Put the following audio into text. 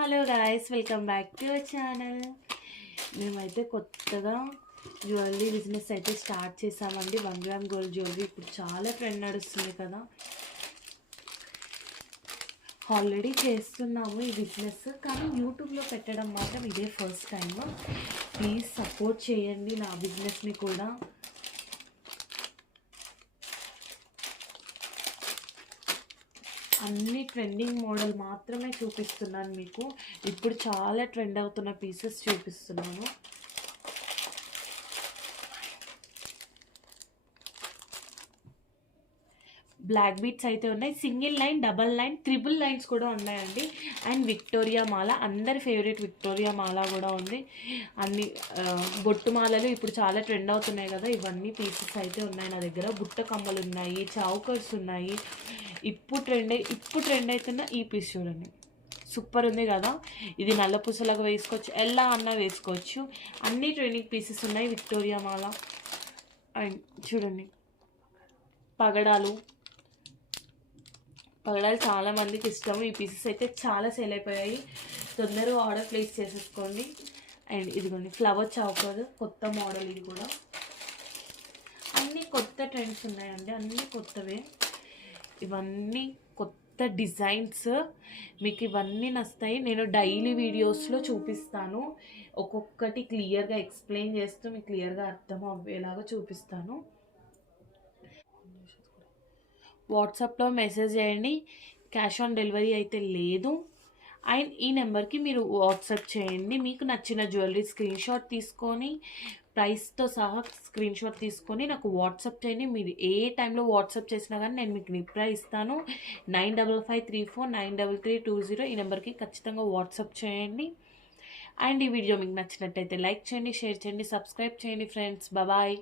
Hello guys, welcome back to our channel. మేమైతే కొత్తగా jewellery business అయితే స్టార్ట్ చేసామండి. 1 గ్రామ్ గోల్డ్ జ్యువెలరీ ఇప్పుడు చాలా ట్రెండ్ నడుస్తుంది కదా. ఆల్రెడీ చేస్తున్నాము ఈ బిజినెస్, కానీ యూట్యూబ్లో పెట్టడం మాత్రం ఇదే ఫస్ట్ టైం. ప్లీజ్ సపోర్ట్ చేయండి నా బిజినెస్ని కూడా. అన్ని ట్రెండింగ్ మోడల్ మాత్రమే చూపిస్తున్నాను మీకు. ఇప్పుడు చాలా ట్రెండ్ అవుతున్న పీసెస్ చూపిస్తున్నాను. బ్లాక్ బీట్స్ అయితే ఉన్నాయి, single line, double line, triple lines కూడా ఉన్నాయండి. అండ్ విక్టోరియా మాల, అందరి ఫేవరెట్ విక్టోరియా మాల కూడా ఉంది. అన్ని బొట్టు మాలలు ఇప్పుడు చాలా ట్రెండ్ అవుతున్నాయి కదా. ఇవన్నీ పీసెస్ అయితే ఉన్నాయి నా దగ్గర. బుట్ట కమ్మలు ఉన్నాయి, చౌకర్స్ ఉన్నాయి. ఇప్పుడు ట్రెండ్ అవుతున్న ఈ పీస్ చూడండి, సూపర్ ఉంది కదా. ఇది నల్ల పూసలకు వేసుకోవచ్చు, ఎలా అన్నా వేసుకోవచ్చు. అన్ని ట్రెండింగ్ పీసెస్ ఉన్నాయి. విక్టోరియా మాల అండ్ చూడండి పగడాలు చాలా మందికి ఇష్టం. ఈ పీసెస్ అయితే చాలా సేల్ అయిపోయాయి. తొందరగా ఆర్డర్ ప్లేస్ చేసేసుకోండి. అండ్ ఇదిగోండి ఫ్లవర్ చౌకర్, కొత్త మోడల్. ఇది కూడా అన్ని కొత్త ట్రెండ్స్ ఉన్నాయండి, అన్నీ కొత్తవే. ఇవన్నీ కొత్త డిజైన్స్, మీకు ఇవన్నీ నస్తాయి. నేను డైలీ వీడియోస్లో చూపిస్తాను, ఒక్కొక్కటి క్లియర్గా ఎక్స్ప్లెయిన్ చేస్తూ మీకు క్లియర్గా అర్థం అవ్వేలాగా చూపిస్తాను. వాట్సాప్లో మెసేజ్ చేయండి, క్యాష్ ఆన్ డెలివరీ అయితే లేదు. అండ్ ఈ నెంబర్కి మీరు వాట్సాప్ చేయండి. మీకు నచ్చిన జ్యువెలరీ స్క్రీన్ షాట్ తీసుకొని, ప్రైస్తో సహా స్క్రీన్ షాట్ తీసుకొని నాకు వాట్సాప్ చేయండి. మీరు ఏ టైంలో వాట్సాప్ చేసినా కానీ నేను మీకు రిప్లై ఇస్తాను. 9553493320 ఈ నెంబర్కి ఖచ్చితంగా వాట్సాప్ చేయండి. అండ్ ఈ వీడియో మీకు నచ్చినట్టయితే లైక్ చేయండి, షేర్ చేయండి, సబ్స్క్రైబ్ చేయండి ఫ్రెండ్స్. బాయ్.